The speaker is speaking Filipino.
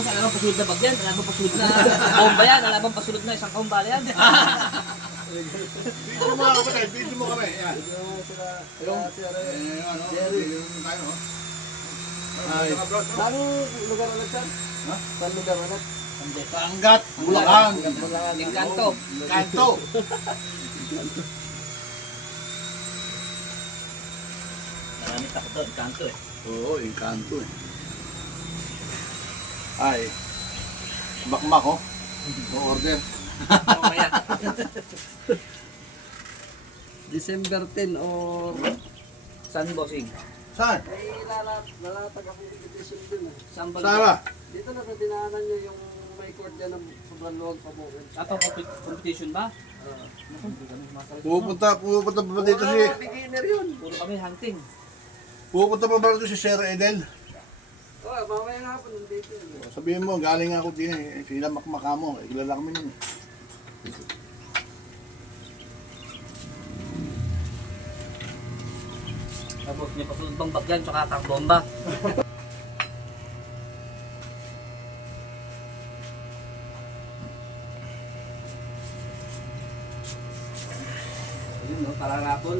Tapos alam mo pasunod na bagyan, alam mo pasunod na bomba yan, alam mo pasunod na isang kumbala yan. Video mo kapatid, video mo kami. Yan. Yung ano, yung tayo, no? Ay. Saan lugar ulit sir? Ha? Saan lugar ulit? Paangat, Bulacan. Encanto. Kanto. Marami takot doon, Encanto eh. Oo, Encanto eh. Ay. Bakmak oh. No-order. Mamaya. December 10 or... San bossing? Saan? Ay, lalatag ako invitation dun. Saan ba? Saan ba? Dito na sa dinaanan nyo yung may court dyan ng sobrang luwag pa bukid. Competition ba? Pupunta pa ba dito si... Beginner yun. Puro kami hunting. Pupunta pa ba dito si Sir Edel? Oh, mamaya nga po nandito yun. Sabihin mo, galing ako din eh. Sila makmaka mo. Kilala kami nun. Tapos may pasunod bang bagyan tsaka takbomba. Ayun no, parang rapol.